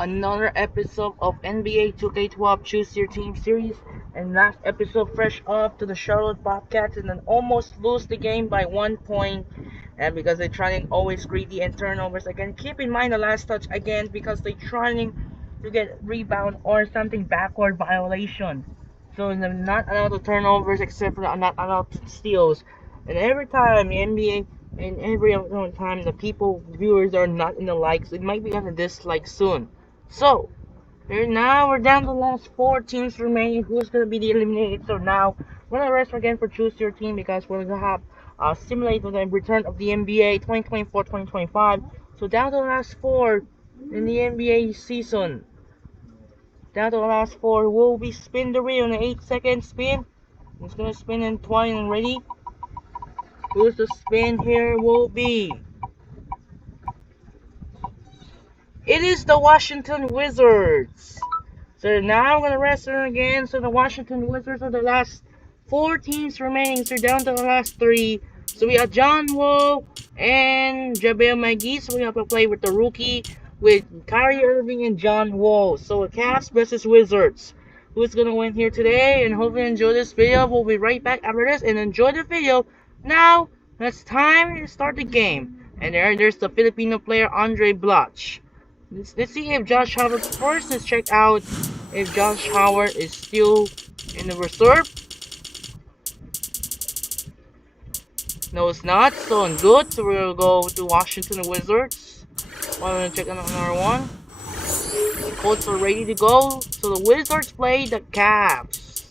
another episode of NBA 2K12 Choose Your Team series. And last episode, fresh off to the Charlotte Bobcats, and then almost lose the game by 1 point. And because they're trying always greedy and turnovers again. Keep in mind the last touch again because they're trying to get rebound or something backward violation. So they're not allowed to turnovers except for not allowed to steals. And every time the NBA and every other time the people viewers are not in the likes, it might be on the dislike soon. So here now we're down to the last four teams remaining. Who's gonna be the eliminated? So now we're gonna rest again for choose your team because we're gonna have simulate the return of the NBA 2024-2025. So down to the last four in the NBA season. Down to the last four will be spin the wheel in an 8-second spin. It's gonna spin in twice and ready. Who's the spin here will be? It is the Washington Wizards. So now I'm gonna rest it again. So the Washington Wizards are the last four teams remaining. So down to the last three. So we have John Wall and JaVale McGee. So we have to play with the rookie with Kyrie Irving and John Wall. So Cavs versus Wizards. Who's gonna win here today? And hopefully enjoy this video. We'll be right back after this and enjoy the video. Now it's time to start the game. And there's the Filipino player Andre Blatch. Let's see if Josh Howard first. Let's check out if Josh Howard is still in the reserve. No, it's not. So good. So we're gonna go to Washington Wizards. We're gonna check out another one. The Colts are ready to go. So the Wizards play the Cavs.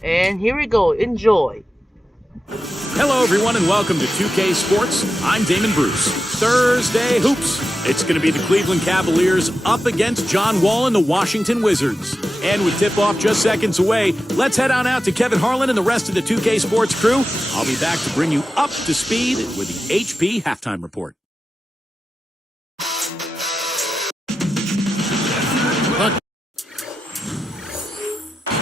And here we go. Enjoy. Hello, everyone, and welcome to 2K Sports. I'm Damon Bruce. Thursday Hoops. It's going to be the Cleveland Cavaliers up against John Wall and the Washington Wizards. And with tip-off just seconds away, let's head on out to Kevin Harlan and the rest of the 2K Sports crew. I'll be back to bring you up to speed with the HP Halftime Report.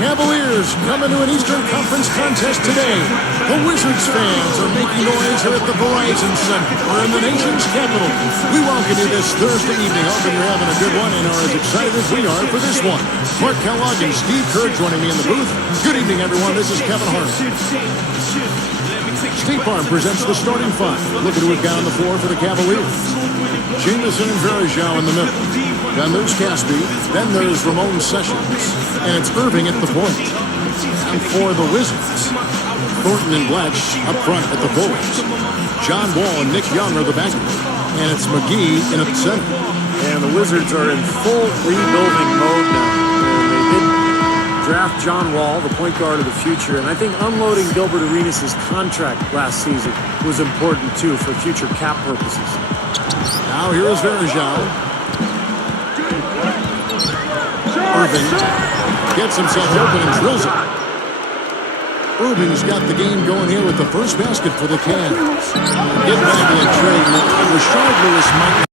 Cavaliers come into an Eastern Conference contest today. The Wizards fans are making noise here at the Verizon Center, or in the nation's capital. We welcome you this Thursday evening. Hoping you're having a good one and are as excited as we are for this one. Mark Kellogg and Steve Kerr joining me in the booth. Good evening, everyone. This is Kevin Hart. State Farm presents the starting five. Look at who we've got on the floor for the Cavaliers. Jamison and Varejao in the middle. Then there's Caspi. Then there's Ramon Sessions. And it's Irving at the point. And for the Wizards, Thornton and Blatch up front at the forwards. John Wall and Nick Young are the backcourt. And it's McGee in at the center. And the Wizards are in full rebuilding mode now. And they did draft John Wall, the point guard of the future. And I think unloading Gilbert Arenas' contract last season was important, too, for future cap purposes. Now here is Varejao. Irving gets himself open and drills it. Irving's got the game going here with the first basket for the Cavs. Get back to that trade. Rashard Lewis might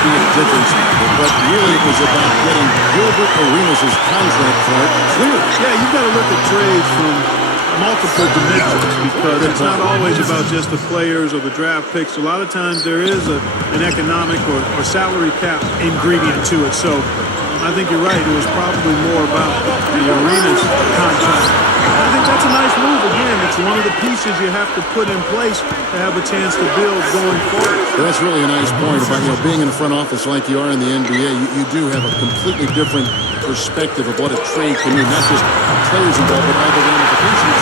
be a difference, but really it was about getting Gilbert Arenas' contract part clear. Yeah, you've got to look at trades from multiple dimensions because it's not always about just the players or the draft picks. A lot of times there is an economic or salary cap ingredient to it. So I think you're right. It was probably more about the Arenas contract. I think that's a nice move. Again, it's one of the pieces you have to put in place to have a chance to build going forward. That's really a nice point about being in the front office like you are in the NBA. You do have a completely different perspective of what a trade can mean, not just players involved, but all the ramifications.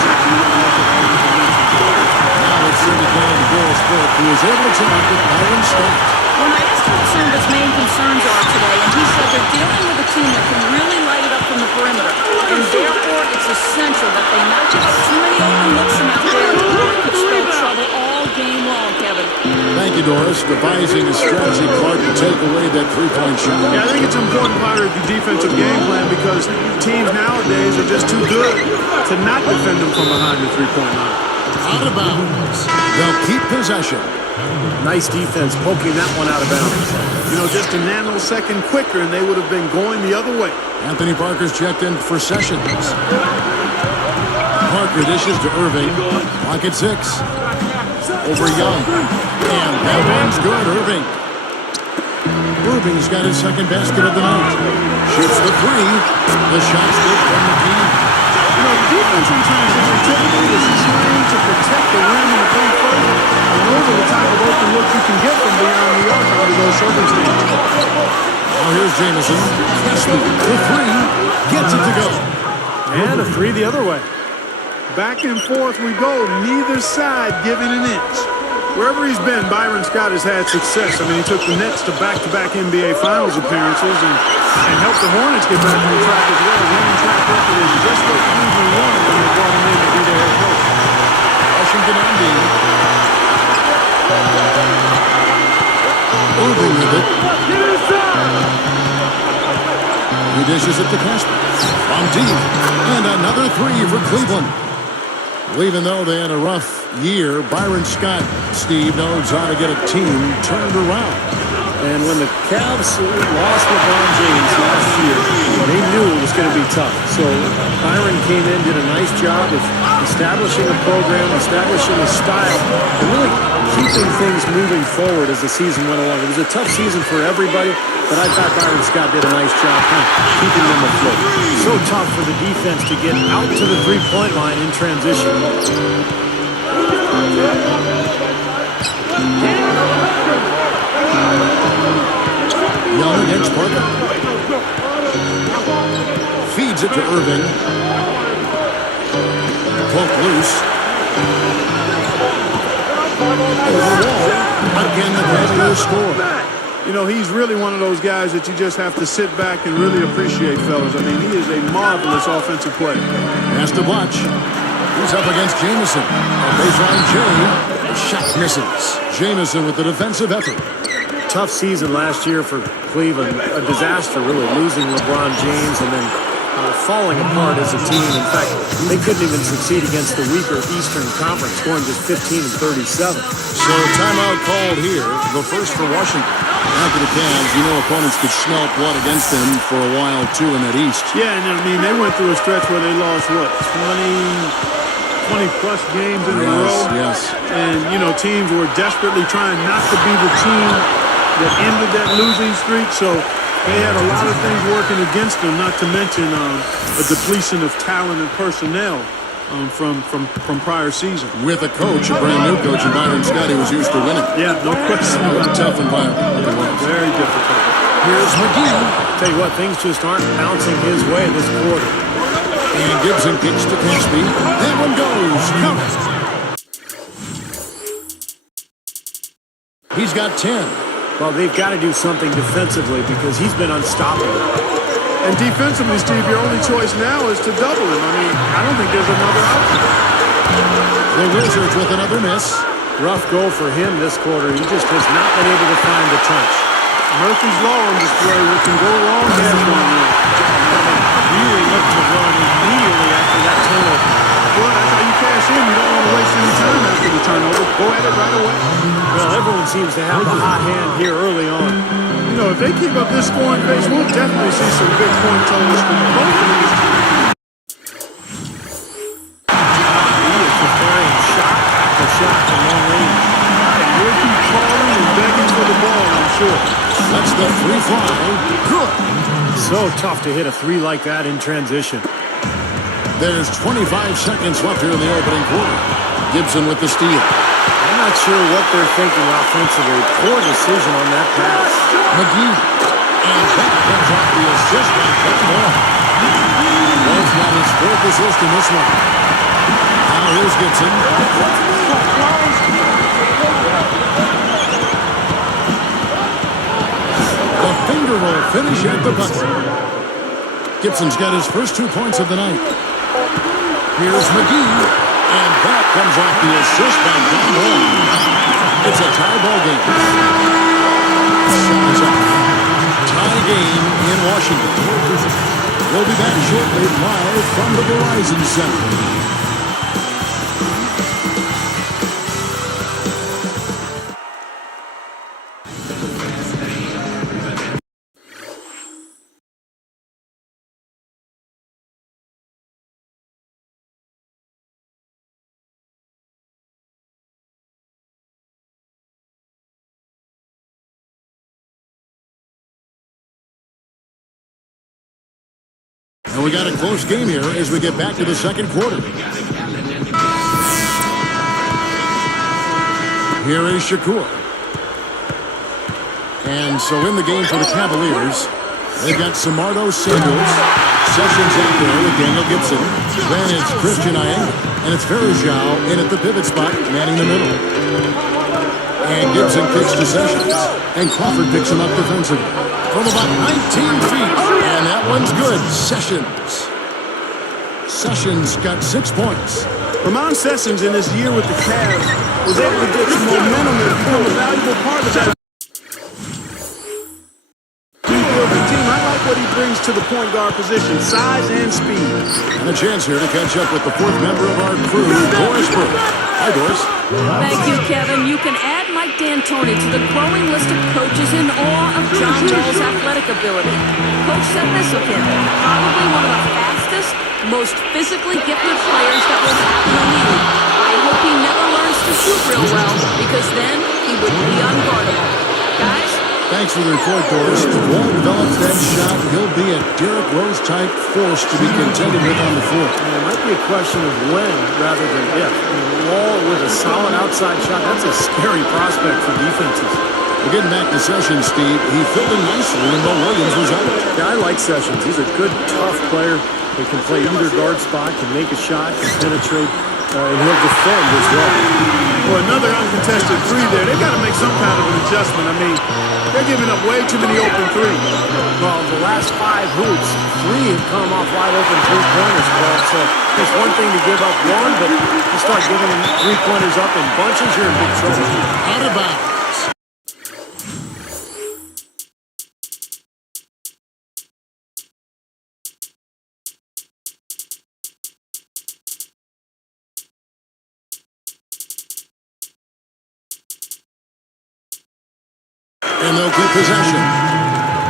Now let's send it down to Doris Burke, who is able to talk with Byron Scott. When I asked him what some of his main concerns are today, and he said they're dealing with a team that can really light it up from the perimeter, and therefore it's essential that they not give up too many open looks from out there, or it could spell trouble all game long, Kevin. Thank you, Doris. Devising a strategy, Clark, to take away that three-point shot. Yeah, I think it's an important part of the defensive game plan because teams nowadays are just too good to not defend them from behind the three-point line. Out of bounds. They'll keep possession. Nice defense, poking that one out of bounds. You know, just a nanosecond quicker, and they would have been going the other way. Anthony Parker's checked in for Sessions. Parker dishes to Irving. Clock at 6. Over Young. And that one's good, Irving. Irving's got his second basket of the night. Shoots the three. The shot's good from McGee. You know, the defense in transition typically is trying to protect the rim and the paint first. And those are the type of open looks you can get from beyond the arc under those circumstances. Now here's Jamison. Caspi, the three. Gets it to go. And a three the other way. Back and forth we go, neither side giving an inch. Wherever he's been, Byron Scott has had success. I mean, he took the Nets to back-to-back NBA Finals appearances and helped the Hornets get back on track as well. His winning track record is just what Cleveland wanted when they brought him in to be their head coach. Washington on D. Irving with it. He dishes it to Caspi. On deep. And another three for Cleveland. Even though they had a rough year, Byron Scott, Steve, knows how to get a team turned around. And when the Cavs lost LeBron James last year, they knew it was going to be tough. So Byron came in, did a nice job of establishing a program, establishing a style, and really keeping things moving forward as the season went along. It was a tough season for everybody, but I thought Byron Scott did a nice job kind of keeping them afloat. So tough for the defense to get out to the three-point line in transition. Young against Parker. Feeds it to Irving. Poke loose. Over the wall. Again, the Cavaliers score. You know, he's really one of those guys that you just have to sit back and really appreciate, fellas. I mean, he is a marvelous offensive player. Has to watch. He's up against Jamison. Baseline J. The shot misses. Jamison with the defensive effort. Tough season last year for Cleveland. A disaster, really, losing LeBron James and then falling apart as a team. In fact, they couldn't even succeed against the weaker Eastern Conference, scoring just 15 and 37. So timeout called here, the first for Washington. After the Cavs, you know opponents could smell blood against them for a while, too, in that East. Yeah, and I mean, they went through a stretch where they lost, what, 20-plus games in a row? Yes. And, you know, teams were desperately trying not to be the team that ended that losing streak, so they had a lot of things working against them, not to mention a depletion of talent and personnel from prior season. With a coach, a brand new coach, and Byron Scott, he was used to winning. Yeah, no question. A tough environment. It was. Very difficult. Here's McGee. Tell you what, things just aren't bouncing his way this quarter. And Gibson kicks to Caspi. That one goes. Counted. He's got 10. Well, they've got to do something defensively because he's been unstoppable. And defensively, Steve, your only choice now is to double him. I mean, I don't think there's another option. The Wizards with another miss. Rough goal for him this quarter. He just has not been able to find the touch. Murphy's Law on display. What can go wrong has gone wrong. Really looked to run immediately after that turnover. Well, that's how you cash in. You don't want to waste any time after the turnover. Go at it right away. Well, everyone seems to have the hot hand here early on. You know, if they keep up this scoring pace, we'll definitely see some big point totals from both of these teams. He is just carrying shot after shot from long range. And we'll keep calling and begging for the ball, I'm sure. That's the 3-5. Good. So tough to hit a three like that in transition. There's 25 seconds left here in the opening quarter. Gibson with the steal. I'm not sure what they're thinking offensively. Poor decision on that pass. McGee. And that comes off the assist by Kevin Moore. Wall's got his fourth assist in this one. Now here's Gibson. The finger roll finish at the buzzer. Gibson's got his first 2 points of the night. Here's McGee. And that comes off the assist by John Wall. It's a tie ball game. Shot is up. Tie game in Washington. We'll be back shortly live from the Verizon Center. And we got a close game here as we get back to the second quarter. Here is Shakur. And so in the game for the Cavaliers, they've got Samardo Samuels, Sessions out there with Daniel Gibson. Then it's Christian Iyengar, and it's Verjao in at the pivot spot, manning the middle. And Gibson kicks to Sessions, and Crawford picks him up defensively from about 19 feet, and that one's good. Sessions got 6 points. Ramon Sessions in his year with the Cavs was able to get some momentum and become a valuable part of that rebuilding team. I like what he brings to the point guard position, size and speed. And a chance here to catch up with the fourth member of our crew, Doris Burke. Hi, Doris. Thank you, Kevin. You can add Mike D'Antoni to the growing list of coaches in awe of John Wall's athletic ability. Coach said this of him, probably one of the fastest, most physically gifted players that will happen in the league. I hope he never learns to shoot real well, because then he would be unguardable. Guys? Thanks for the report, Doris. If Wall develops that shot, he'll be a Derrick Rose-type force to be contended with on the floor. It might be a question of when rather than if. Wall with a solid outside shot, that's a scary prospect for defenses. We're getting back to Sessions, Steve. He filled in nicely when Mo Williams was out. Yeah, I like Sessions. He's a good, tough player. He can play either guard spot, can make a shot, can penetrate, and he'll defend as well. For another uncontested three there, they've got to make some kind of an adjustment. I mean, they're giving up way too many open threes. Well, the last 5 hoops, 3 have come off wide open three-pointers, Paul. So it's one thing to give up one, but you start giving them three-pointers up in bunches, you're in big trouble. Out of bounds. And they'll keep possession.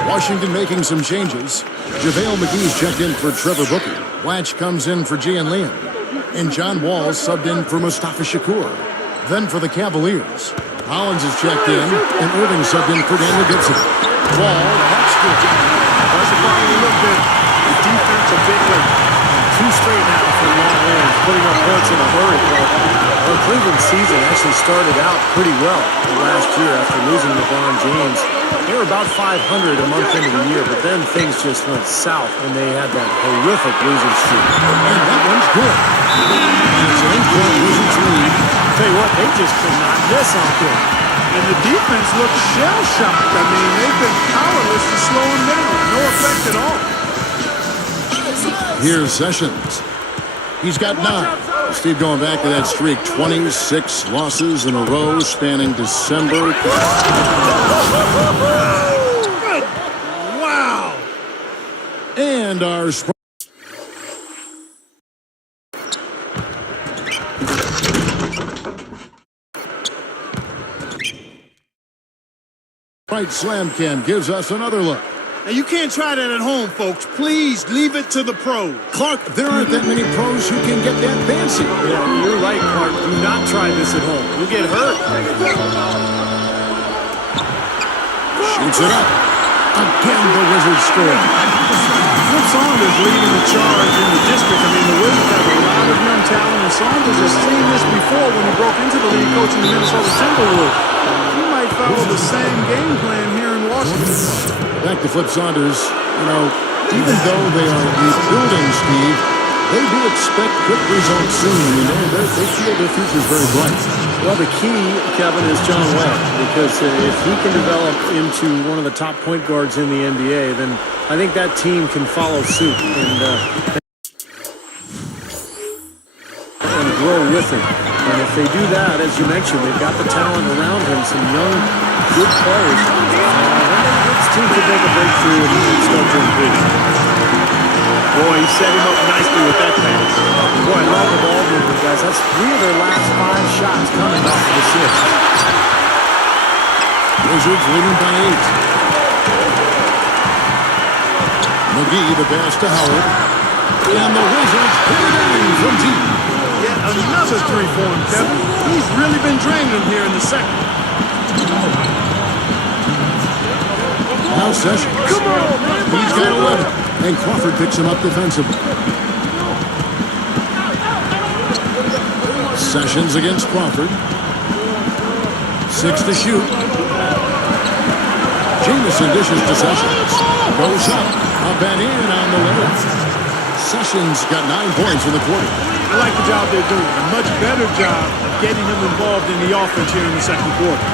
Washington making some changes. JaVale McGee's checked in for Trevor Booker. Latch comes in for Gian Liam. And John Wall subbed in for Mustafa Shakur. Then for the Cavaliers, Hollins is checked in, and Irving subbed in for Daniel Gibson. Wall, that's good. That's a quality look good. The defense a bit late. 2 straight now for long range, putting up points in a hurry. Well, Cleveland season actually started out pretty well last year after losing LeBron James. They were about 500 a month into the year, but then things just went south and they had that horrific losing streak. And that one's good. And it's an 8-point Wizards lead. Tell you what, they just could not miss out there. And the defense looked shell-shocked. I mean, they've been powerless to slow them down. No effect at all. Here's Sessions. He's got 9. Steve going back to that streak. 26 losses in a row spanning December. Wow. And our right slam cam gives us another look. Now, you can't try that at home, folks. Please leave it to the pros. Clark, there aren't that many pros who can get that fancy. Yeah, you're right, Clark. Do not try this at home. You'll get hurt. Shoots it up. Again, the Wizards score. Flip Saunders leading the charge in the district. I mean, the Wizards have a lot of young talent, and Saunders has seen this before when he broke into the league coaching the Minnesota Timberwolves. He might follow the same game plan here in Washington. Back to Flip Saunders. You know, even though they are rebuilding, Steve, they do expect quick results soon. I mean, they feel their future's very bright. Well, the key, Kevin, is John Wall, because if he can develop into one of the top point guards in the NBA, then I think that team can follow suit and grow with him. And if they do that, as you mentioned, they've got the talent around him, some young, good players. This team could make a breakthrough and start to improve. Boy, he set him up nicely with that pass. Boy, I love the ball movement, guys. That's 3 of their last 5 shots coming off of the 6. Wizards leading by 8. McGee, the pass to Howard. And the Wizards put it in from deep. Yet another 3 for him, Kevin. He's really been draining them here in the second. Now Sessions. He's got 11. And Crawford picks him up defensively. Sessions against Crawford. 6 to shoot. Jamison dishes to Sessions. Goes up and in on the way. Sessions got 9 points in the quarter. I like the job they're doing. A much better job of getting him involved in the offense here in the second quarter.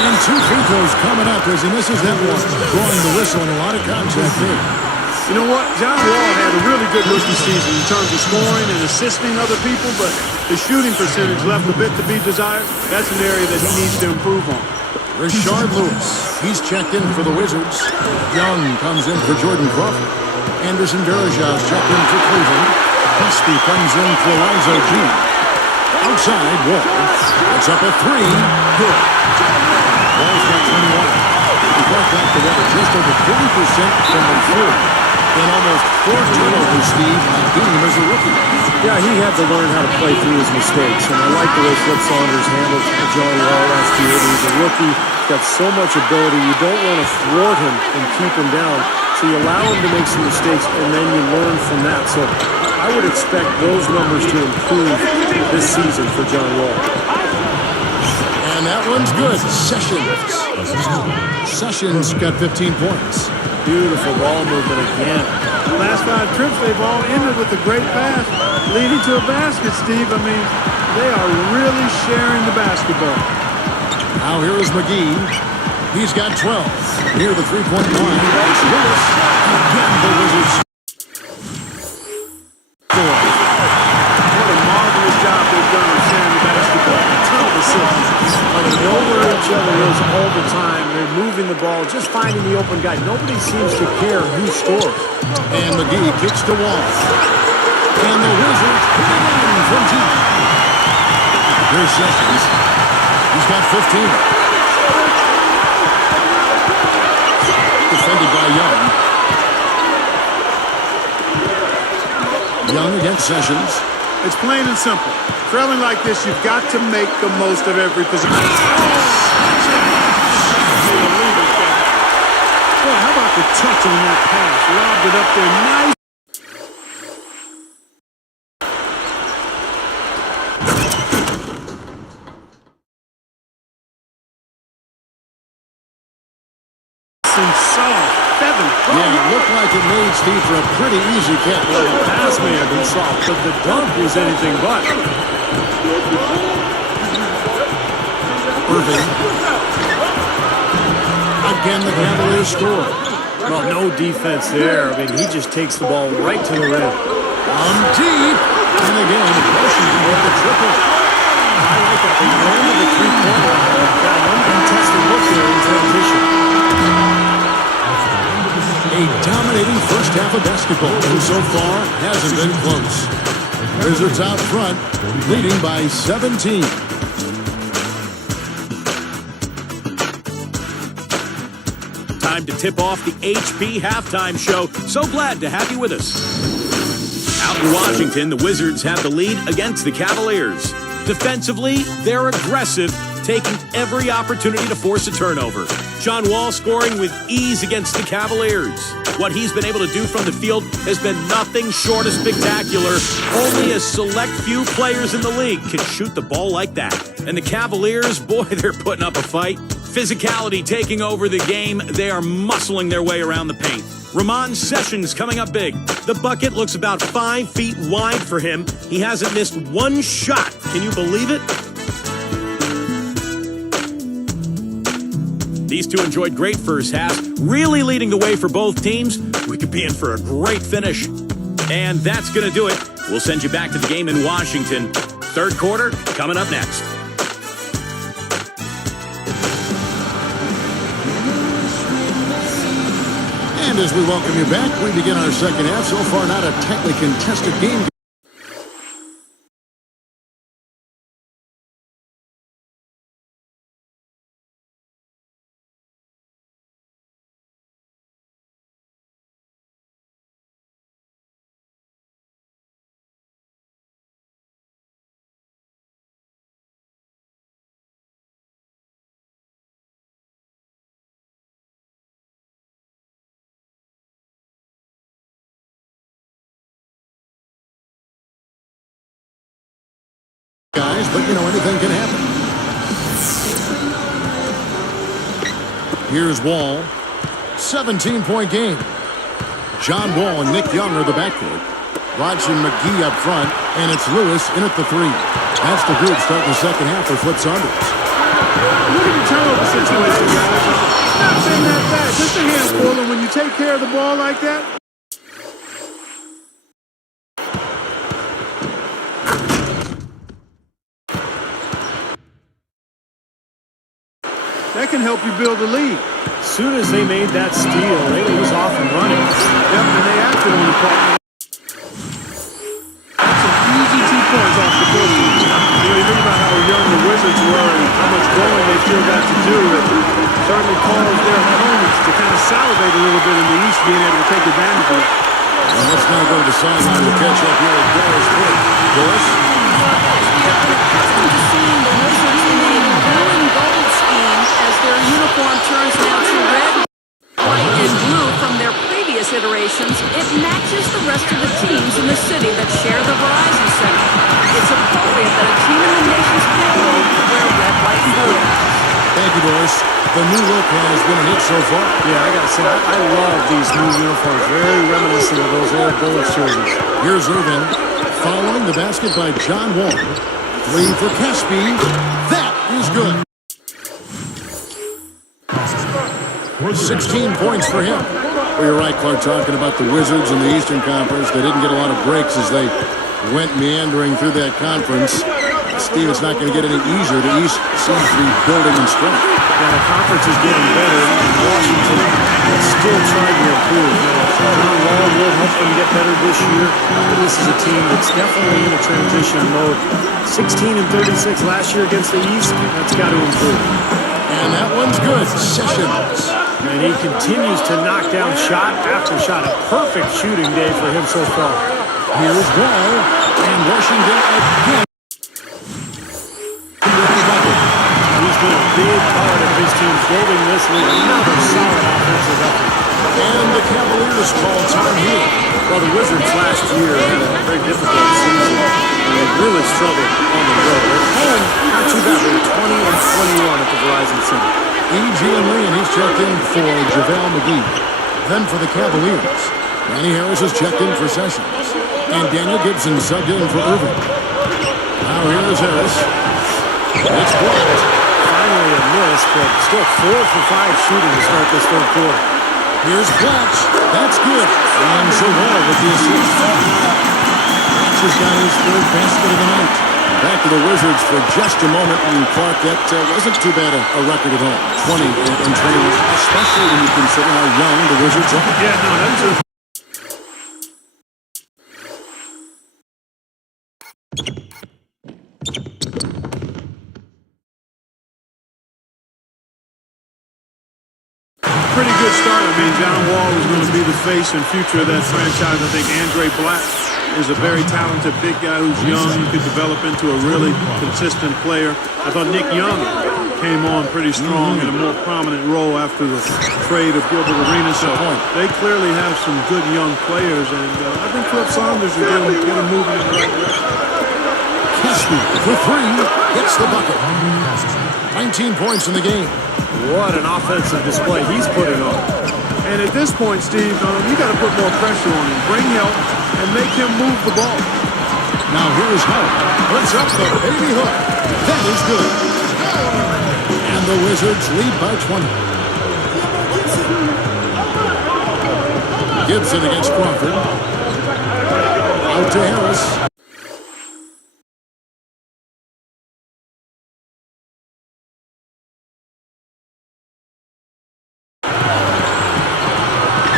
And 2 free throws coming up as he misses that one. Drawing the whistle and a lot of contact there. You know what? John Wall had a really good rookie season in terms of scoring and assisting other people, but the shooting percentage left a bit to be desired. That's an area that he needs to improve on. Rashard Lewis. He's checked in for the Wizards. Young comes in for Jordan Crawford. Anderson Varejão's checked in for Cleveland. Busby comes in for Alonzo G. Outside, Wall. It's up a 3. Good. Wall's got 21. He brought back the ball just over 30% from the floor. And almost 4 turnovers, Steve, a game as a rookie. Yeah, he had to learn how to play through his mistakes, and I like the way Flip Saunders handled John Wall last year. He's a rookie, he's got so much ability. You don't want to thwart him and keep him down, so you allow him to make some mistakes, and then you learn from that. So I would expect those numbers to improve this season for John Wall. And that one's good. Sessions got 15 points. Beautiful ball movement again. Last 5 trips, they've all ended with a great pass, leading to a basket, Steve. I mean, they are really sharing the basketball. Now here is McGee. He's got 12. Near the three-point line. It's Lewis. Again, the Wizards. What a marvelous job they've done of sharing the basketball. A ton of assists. They know where each other is all the time. They're moving the ball, just finding the open guy. Nobody seems to care who scores. And McGee kicks to Wall. And the Wizards put it in from deep. Here's Sessions. He's got 15. Defended by Young. Young against Sessions. It's plain and simple. Trailing like this, you've got to make the most of every possession. Boy, how about the touch on that pass? Lobbed it up there nice. And soft, feathered. Yeah, it looked like it made Steve for a pretty easy catch. Well, the pass may have been soft, but the dunk was anything but. Irving. Again, the Cavaliers score. Well, no defense there. I mean, he just takes the ball right to the rim. Deep. And again, Washington with the triple. I like that. They landed the three-pointer. Got an uncontested look there in transition. A dominating first half of basketball, and so far hasn't been close. Wizards out front, leading by 17. Time to tip off the HP halftime show. So glad to have you with us. Out in Washington, the Wizards have the lead against the Cavaliers. Defensively, they're aggressive, taking every opportunity to force a turnover. John Wall scoring with ease against the Cavaliers. What he's been able to do from the field has been nothing short of spectacular. Only a select few players in the league can shoot the ball like that. And the Cavaliers, boy, they're putting up a fight. Physicality taking over the game. They are muscling their way around the paint. Ramon Sessions coming up big. The bucket looks about 5 feet wide for him. He hasn't missed one shot. Can you believe it? These two enjoyed great first halves, really leading the way for both teams. We could be in for a great finish. And that's going to do it. We'll send you back to the game in Washington. Third quarter coming up next. And as we welcome you back, we begin our second half. So far, not a tightly contested game. guys, but, anything can happen. Here's Wall. 17-point game. John Wall and Nick Young are the backcourt. Rodgers and McGee up front, and it's Lewis in at the 3. That's the group starting the second half for Flip Saunders. Look at the turnover situation, guys. It's not been that bad. Just a handful, and when you take care of the ball like that, that can help you build a lead. As soon as they made that steal, they was off and running. Yep, and they acted on the call. That's some easy 2 points off the board. You think about how young the Wizards were and how much growing they still got to do. It certainly caused their opponents to kind of salivate a little bit in the East, being able to take advantage of it. And let's now go to the sideline to catch up here at Doris Wood. Doris? We have been accustomed to seeing the Wizards in a blue and gold scheme as their uniform turns now to red, white, and blue from their previous iterations. It matches the rest of the teams in the city that share the Verizon Center. It's appropriate that a team in the nation's capital would wear red, white, and blue. Thank you, Doris. The new look has been a hit so far. Yeah, I gotta say, I love these new uniforms. Very reminiscent of those old Bullets jerseys. Here's Irvin. Following the basket by John Wall. 3 for Caspi. That is good. 16 points for him. Well, you're right, Clark, talking about the Wizards in the Eastern Conference. They didn't get a lot of breaks as they went meandering through that conference. Steve, it's not going to get any easier. The East seems to be building in strength. Yeah, the conference is getting better. Washington is still trying to improve. John Wall will help them get better this year. This is a team that's definitely in a transition mode. 16 and 36 last year against the East. That's got to improve. And that one's good. Sessions. And he continues to knock down shot after shot. A perfect shooting day for him so far. Here's Wall. And Washington again. He's been a big part of his team building this league. Another solid offensive effort. And the Cavaliers call time here. Well, the Wizards last year had a very difficult season. And they really struggled on the road. At home, not too bad. They were 20 and 21 at the Verizon Center. E.G. and Lee, and he's checked in for JaVale McGee. Then for the Cavaliers, Manny Harris is checked in for Sessions. And Daniel Gibson subbed in for Irving. Now here's Harris. It's blocked. Finally a miss, but still 4 for 5 shooting to start this third quarter. Here's Blatch. That's good. And so Wall with the assist. Blatch has got his third basket of the night. Back to the Wizards for just a moment. And Clark, that wasn't too bad a record at all. 20 and 21, especially when you consider how young the Wizards are. Yeah, no, that's a pretty good start. I mean, John Wall is going to be the face and future of that franchise. I think Andre Black is a very talented big guy who's young. He could develop into a really consistent player. I thought Nick Young came on pretty strong in a more prominent role after the trade of Gilbert Arenas. So they clearly have some good young players, and I think Flip Saunders is getting moving in the right direction. Caspi for 3 hits the bucket. 19 points in the game. What an offensive display he's putting on. And at this point, Steve, you got to put more pressure on him. Bring help and make him move the ball. Now here's Hunt. Puts up the baby hook. That is good. And the Wizards lead by 20. Gibson against Crawford. Out to Harris.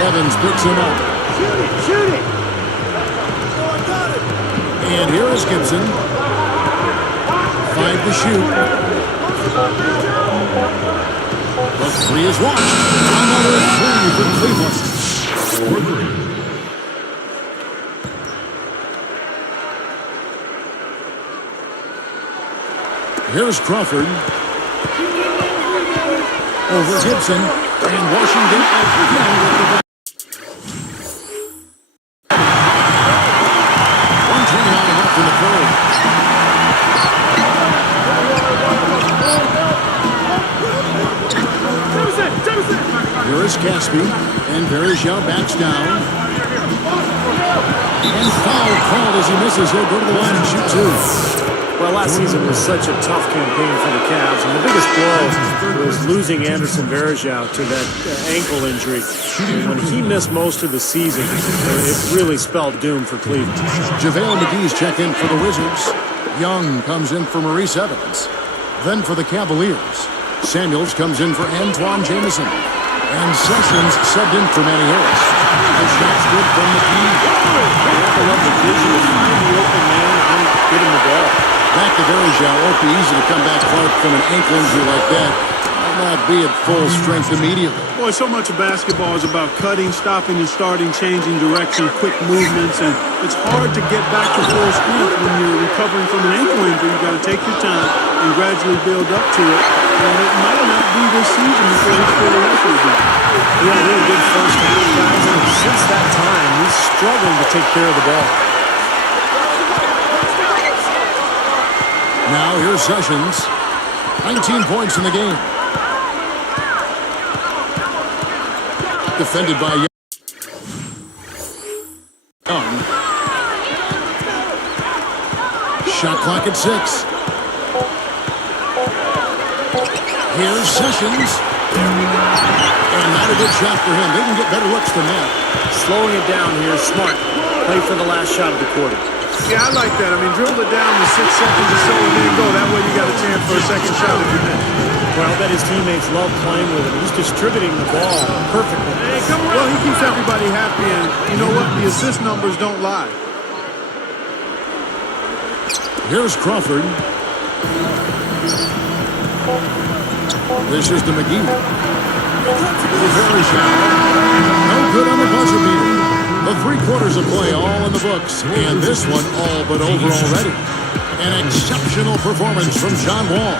Evans picks him up. Shoot it! And here is Gibson. 5 to shoot. The 3 is watched. Another 3 for Cleveland. Here's Crawford. Over Gibson. And Washington again with the back. 1:29 left in the third. Here is Caspi, and Verjao backs down. And foul called as he misses. He'll go to the line and shoot two. Well, last season was such a tough campaign for the Cavs, and the biggest blow was losing Anderson Verjao to that ankle injury. And when he missed most of the season, it really spelled doom for Cleveland. JaVale McGee's check in for the Wizards. Young comes in for Maurice Evans. Then for the Cavaliers, Samuels comes in for Antoine Jamison. And Sessions subbed in for Manny Harris. The shot's good from McGee. I love the vision to find the open man and get him the ball. Back to Verjao. Won't be easy to come back, Clark, from an ankle injury like that. Might not be at full strength immediately. Boy, so much of basketball is about cutting, stopping, and starting, changing direction, quick movements, and it's hard to get back to full strength when you're recovering from an ankle injury. You've got to take your time and gradually build up to it. And it might not be this season before he's fully healthy again. He had a really good first half, guys, and since that time, he's struggling to take care of the ball. Now here's Sessions. 19 points in the game. Defended by Young. Shot clock at 6. Here's Sessions. And not a good shot for him. They can get better looks than that. Slowing it down here, smart. Play for the last shot of the quarter. Yeah, I like that. I mean, dribble it down to 6 seconds or so and then go. That way you got a chance for a second shot if you miss. Well, I bet his teammates love playing with him. He's distributing the ball perfectly. Hey, come on. Well, he keeps everybody happy, and you know what? The assist numbers don't lie. Here's Crawford. This is to McGee. Very shallow. No good on the buzzer beater. The 3 quarters of play all in the books, and this one all but over already. An exceptional performance from John Wall.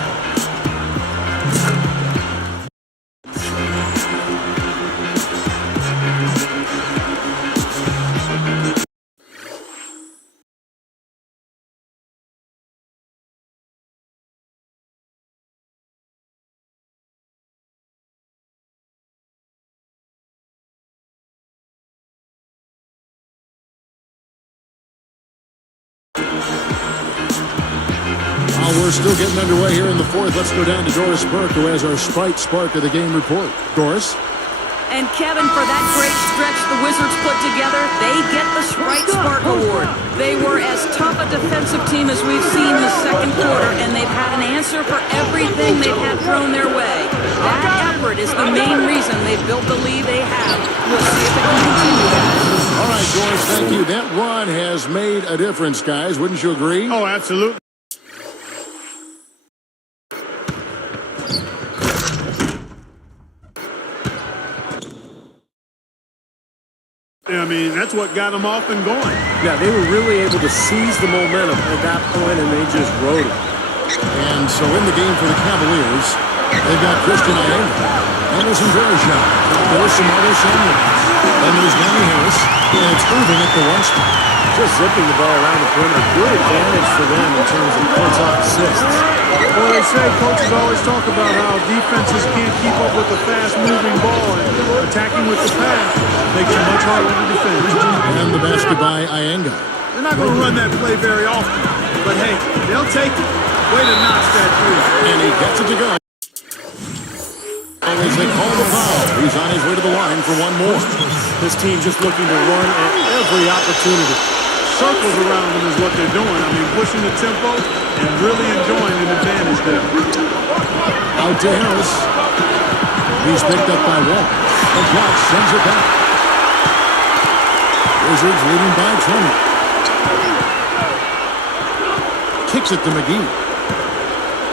We're still getting underway here in the 4th. Let's go down to Doris Burke, who has our Sprite Spark of the Game report. Doris? And Kevin, for that great stretch the Wizards put together, they get the Sprite Spark Award. They were as tough a defensive team as we've seen in the second quarter, and they've had an answer for everything they've had thrown their way. That effort is the main reason they've built the lead they have. We'll see if it can continue, guys. All right, Doris, thank you. That run has made a difference, guys. Wouldn't you agree? Oh, absolutely. I mean, that's what got them off and going. Yeah, they were really able to seize the momentum at that point, and they just rode it. And so in the game for the Cavaliers, they've got Christian Ienga, Anderson Verjao, there's Samaro Samuels, and there's Manny Harris, and it's Irving at the 1 spot. Just zipping the ball around the perimeter. Good advantage for them in terms of points off assists. Well, they say coaches always talk about how defenses can't keep up with the fast-moving ball, and attacking with the pass makes it much harder to defend. And the basket by Ienga. They're not going to run that play very often, but hey, they'll take it. Way to notch that three. And he gets it to go. As they call the foul, he's on his way to the line for one more. This team just looking to run at every opportunity. Circles around them is what they're doing. I mean, pushing the tempo and really enjoying an advantage there. Out to Harris. He's picked up by Wall. The block sends it back. Wizards leading by 20. Kicks it to McGee.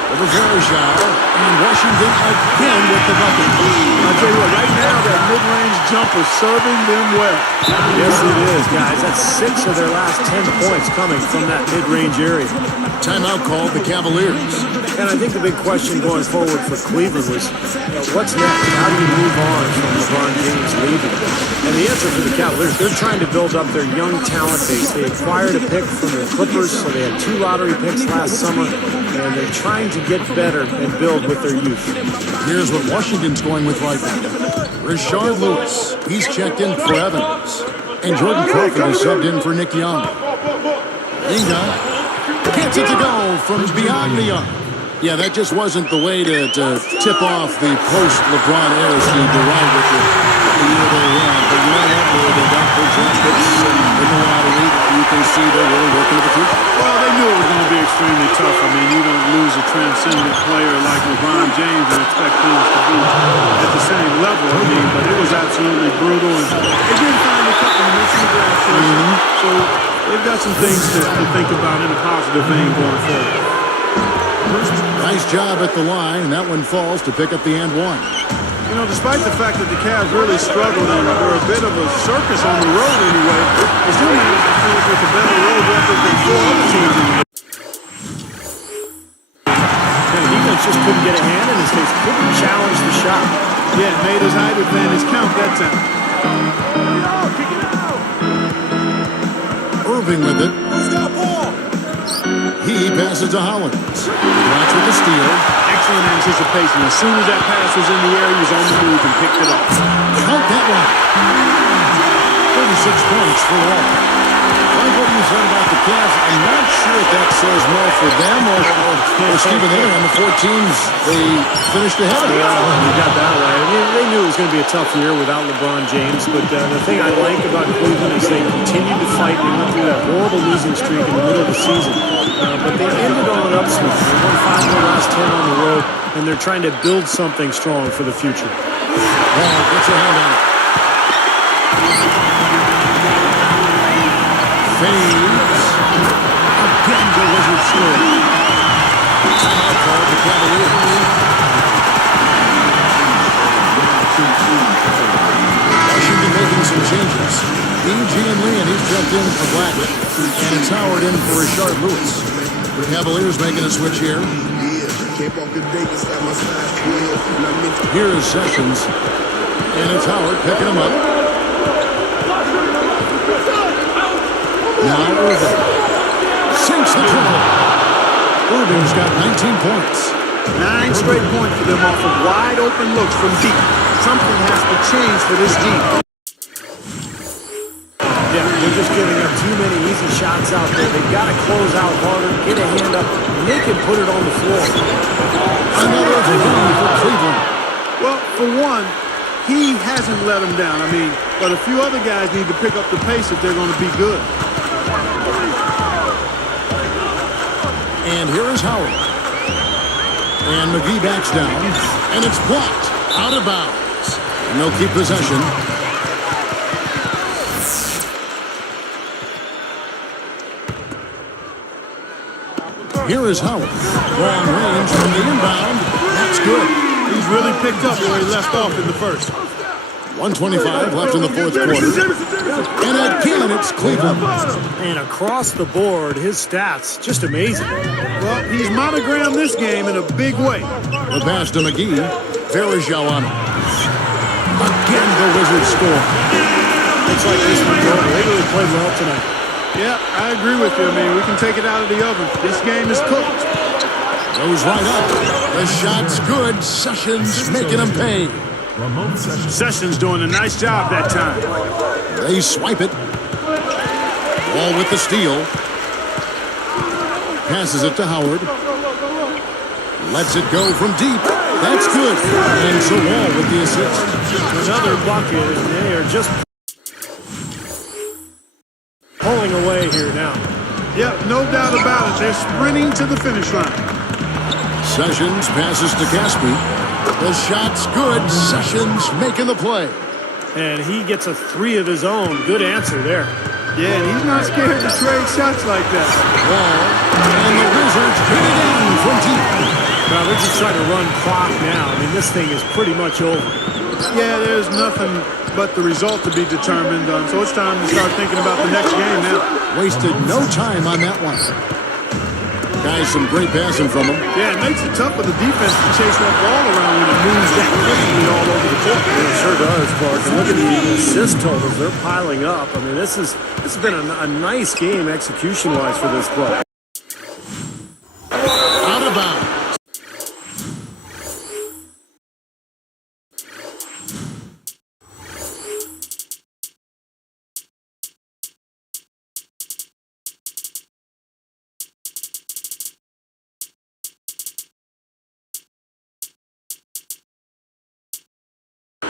Over Verjao, and Washington again with the bucket. I'll tell you what, right now that mid-range jumper serving them well. Yes, it is, guys. That's 6 of their last 10 points coming from that mid-range area. Timeout called the Cavaliers. And I think the big question going forward for Cleveland was, what's next? How do you move on from LeBron James leaving? And the answer for the Cavaliers, they're trying to build up their young talent base. They acquired a pick from the Clippers, so they had 2 lottery picks last summer, and they're trying to get better and build with their youth. Here's what Washington's going with right now. Rashard Lewis, he's checked in for Evans. And Jordan Crawford is subbed in for Nick Young. Inga gets it to go from beyond the arc. Yeah, that just wasn't the way to tip off the post-LeBron era, Steve. They're right with the year they had. But you know what? They got their draft picks in the lottery. You can see they're really working with the future. Well, they knew it was going to be extremely tough. I mean, you don't lose a transcendent player like LeBron James and expect things to be at the same level. I mean, but it was absolutely brutal. And they did find a couple of missing draft choices. So they've got some things to think about in a positive vein going forward. Nice job at the line, and that one falls to pick up the and one. You know, despite the fact that the Cavs really struggled and were a bit of a circus on the road anyway, they still managed to finish with a better road record than 4 other teams in the Defense just couldn't get a hand in his face, couldn't challenge the shot. Yeah, it made his height advantage count that time. Irving with it. Who's got ball? He passes to Hollins. Watch with the steal. Excellent anticipation. As soon as that pass was in the air, he was on the move and picked it up. Count that one. 36 points for Wall. Like what you said about the Cavs, I'm not sure if that says more for them or Stephen A. on the 14s. They finished ahead of them. You got that right. I mean, they knew it was going to be a tough year without LeBron James, but the thing I like about Cleveland is they continued to fight. They went through that horrible losing streak in the middle of the season, but they ended on an upswing. They won 5 of the last 10 on the road, and they're trying to build something strong for the future. Wall gets a hand on it. Fades. Again, the Wizards score. Timeout call the Cavaliers. Washington making some changes. E.G. and Lee, and he's jumped in for Black. And it's Howard in for Rashard Lewis. The Cavaliers making a switch here. Here is Sessions. And it's Howard picking him up. Now Irving sinks the triple. Irving's got 19 points. 9 straight points for them off of wide open looks from deep. Something has to change for this team. Yeah, they're just giving up too many easy shots out there. They've got to close out harder, get a hand up, and they can put it on the floor. Another victory for Cleveland. Well, for one, he hasn't let them down. I mean, but a few other guys need to pick up the pace if they're going to be good. And here is Howard. And McGee backs down. And it's blocked. Out of bounds. And they'll keep possession. Here is Howard. Long range from the inbound. That's good. He's really picked up where he left off in the first. 1:25 left in the fourth quarter. And again, it's Cleveland. And across the board, his stats, just amazing. Well, he's monogrammed this game in a big way. The pass to McGee. Verjao. Again, the Wizards score. Looks like this one, they really played well tonight. Yeah, I agree with you. I mean, we can take it out of the oven. This game is cooked. Goes right up. The shot's good. Sessions making him pay. Sessions doing a nice job that time. They swipe it. Ball with the steal. Passes it to Howard. Lets it go from deep. That's good. And so Wall with the assist. Another bucket, and they are just pulling away here now. Yep, no doubt about it. They're sprinting to the finish line. Sessions passes to Caspi. The shot's good. Sessions making the play. And he gets a 3 of his own. Good answer there. Yeah, and he's not scared to trade shots like that. Wall. And the Wizards get it in from deep. Now, they're just trying to run clock now. I mean, this thing is pretty much over. Yeah, there's nothing but the result to be determined. So it's time to start thinking about the next game now. Wasted no time on that one. Guys, some great passing from him. Yeah, it makes it tough for the defense to chase that ball around when it moves that quickly all over the court. It sure does, Clark. And look at the assist totals. They're piling up. I mean, this has been a nice game execution-wise for this club. Out of bounds.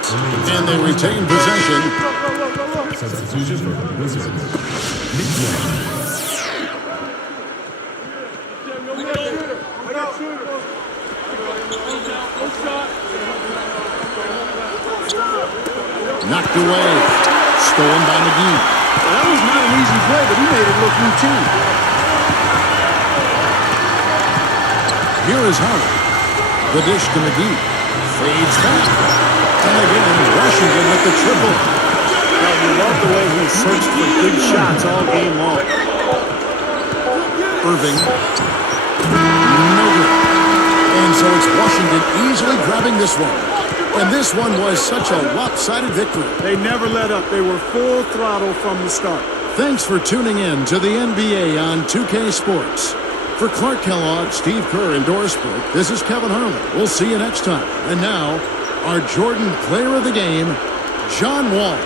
And they retain possession. Substitution for Wizards. Nick Young. Knocked away. Stolen by McGee. That was not an easy play, but he made it look routine. Here is Howard. The dish to McGee. Fades back. And again, Washington with the triple. Now, you love the way he searched for good shots all game long. Irving. No good. And so it's Washington easily grabbing this one. And this one was such a lopsided victory. They never let up. They were full throttle from the start. Thanks for tuning in to the NBA on 2K Sports. For Clark Kellogg, Steve Kerr, and Doris Burke, this is Kevin Harlan. We'll see you next time. And now, our Jordan Player of the Game, John Wall.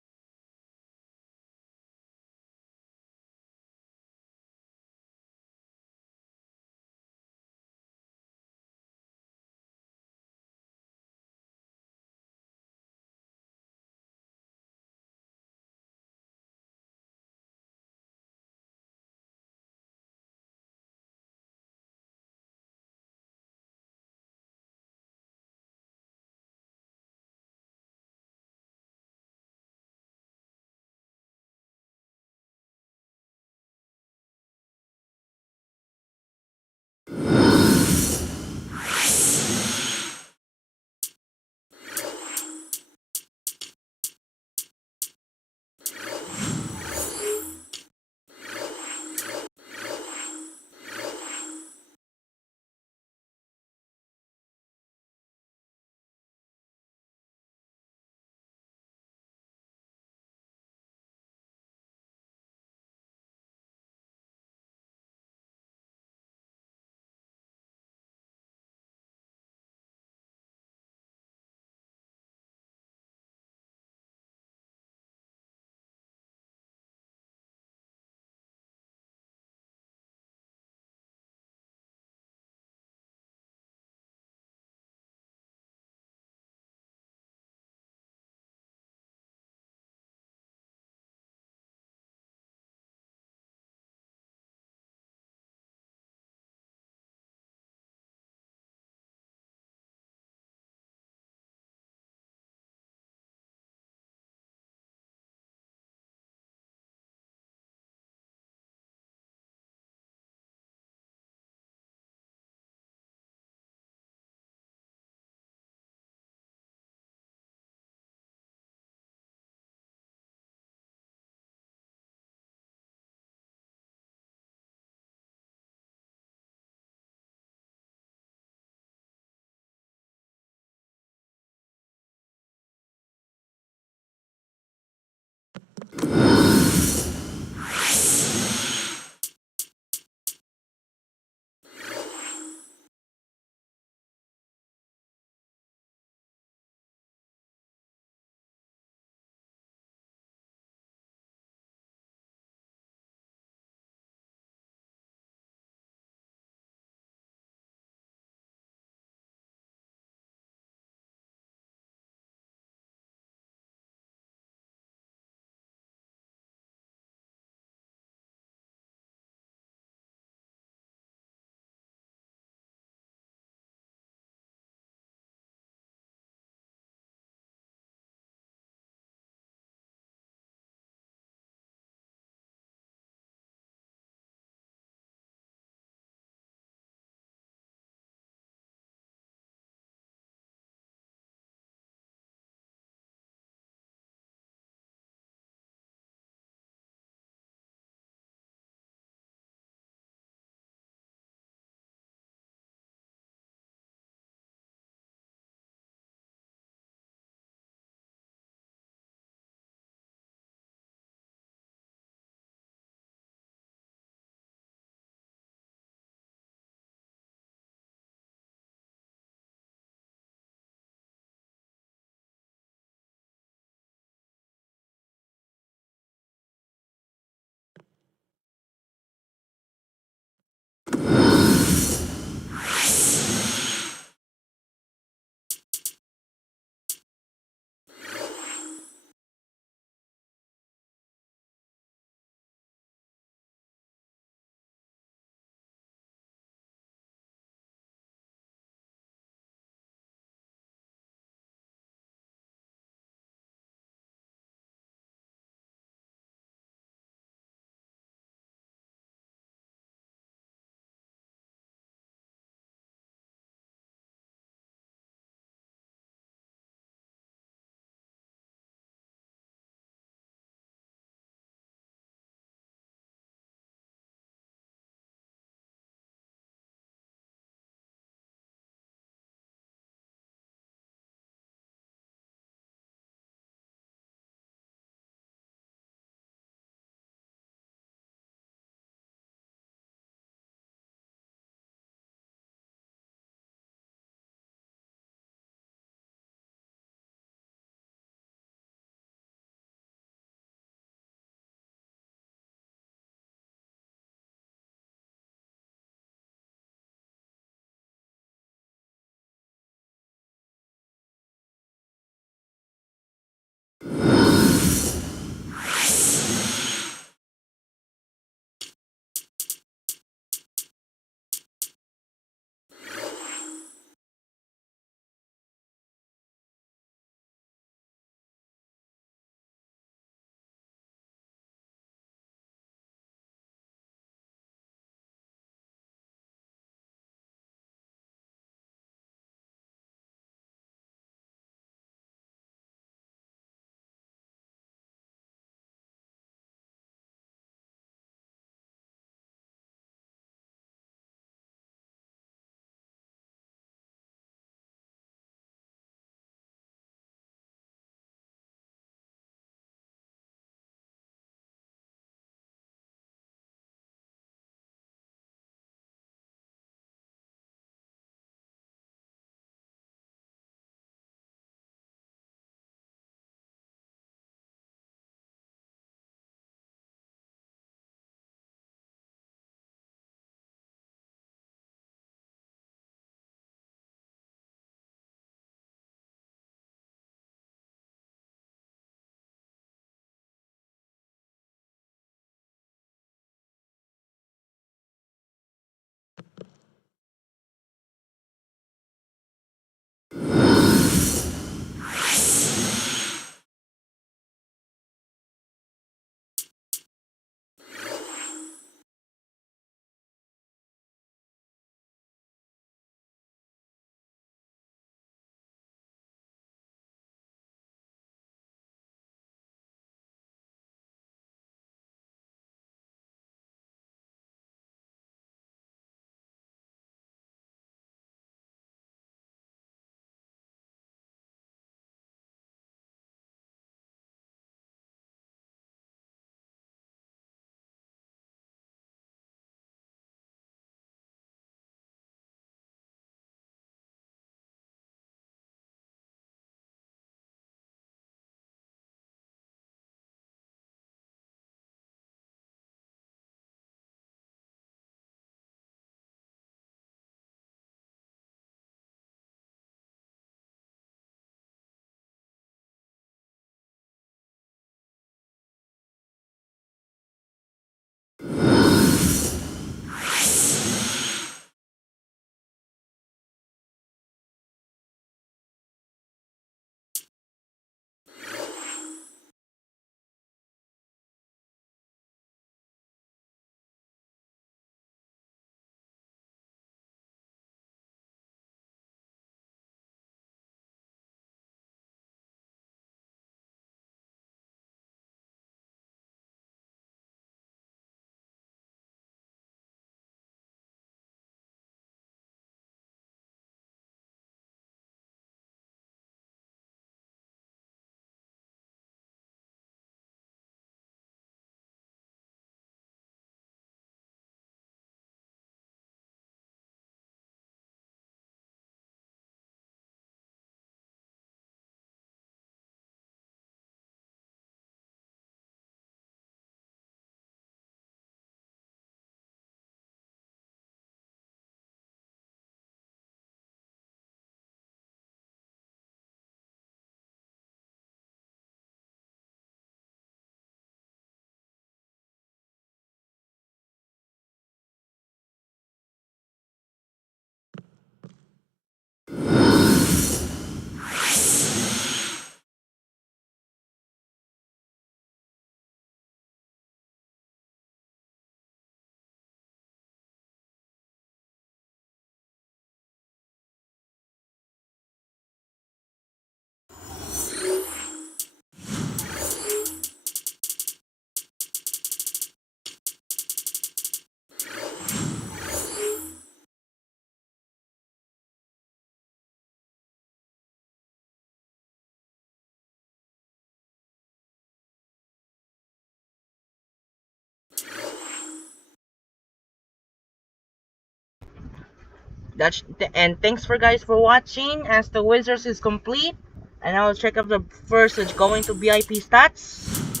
And thanks for guys for watching. As the Wizards is complete, and I'll check out the first. It's going to VIP stats.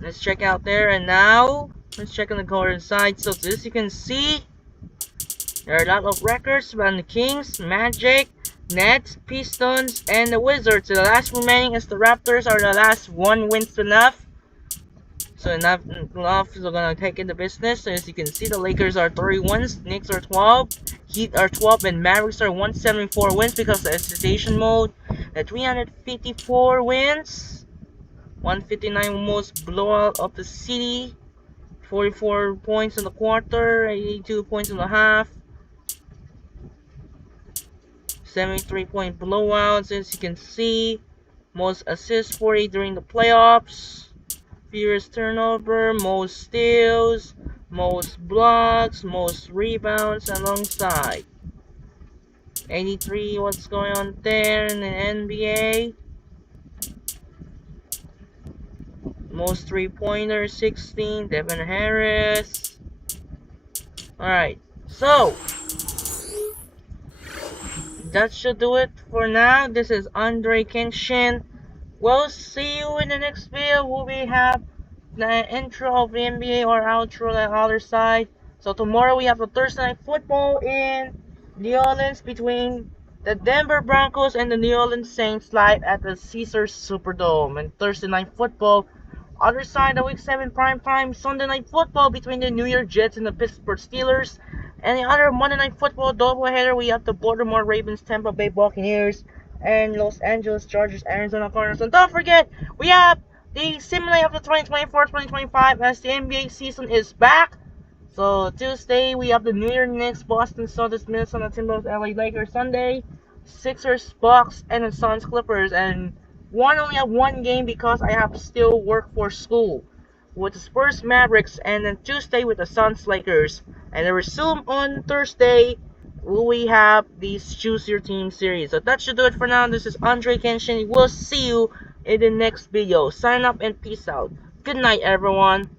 Let's check out there, and now let's check on the corner side. So this you can see there are a lot of records around the Kings, Magic, Nets, Pistons, and the Wizards. So the last remaining is the Raptors are the last one wins enough. So enough is gonna take into business. So as you can see, the Lakers are 31, Knicks are 12, Heat are 12, and Mavericks are 174 wins because of the hesitation mode. At 354 wins, 159 almost blowout of the city, 44 points in the quarter, 82 points in the half, 73-point blowouts. As you can see, most assists 40 during the playoffs. Fewest turnover, most steals, most blocks, most rebounds alongside. 83, what's going on there in the NBA? Most three-pointers, 16, Devin Harris. Alright, so that should do it for now. This is Andre Kenshin. We'll see you in the next video where we have the intro of the NBA or outro on the other side. So tomorrow we have the Thursday Night Football in New Orleans between the Denver Broncos and the New Orleans Saints live at the Caesars Superdome. And Thursday Night Football, other side of Week 7 primetime Sunday Night Football between the New York Jets and the Pittsburgh Steelers. And the other Monday Night Football doubleheader, we have the Baltimore Ravens, Tampa Bay Buccaneers, and Los Angeles Chargers, Arizona Cardinals. And don't forget, we have the simulate of the 2024-2025 as the NBA season is back. So Tuesday we have the New York Knicks, Boston Celtics, Minnesota Timberwolves, LA Lakers. Sunday, Sixers, Bucks, and the Suns, Clippers. And only have one game because I have to still work for school with the Spurs, Mavericks, and then Tuesday with the Suns, Lakers. And then resume on Thursday. We have the Choose Your Team series. So that should do it for now. This is Andre Kenshin. We'll see you in the next video. Sign up and peace out. Good night, everyone.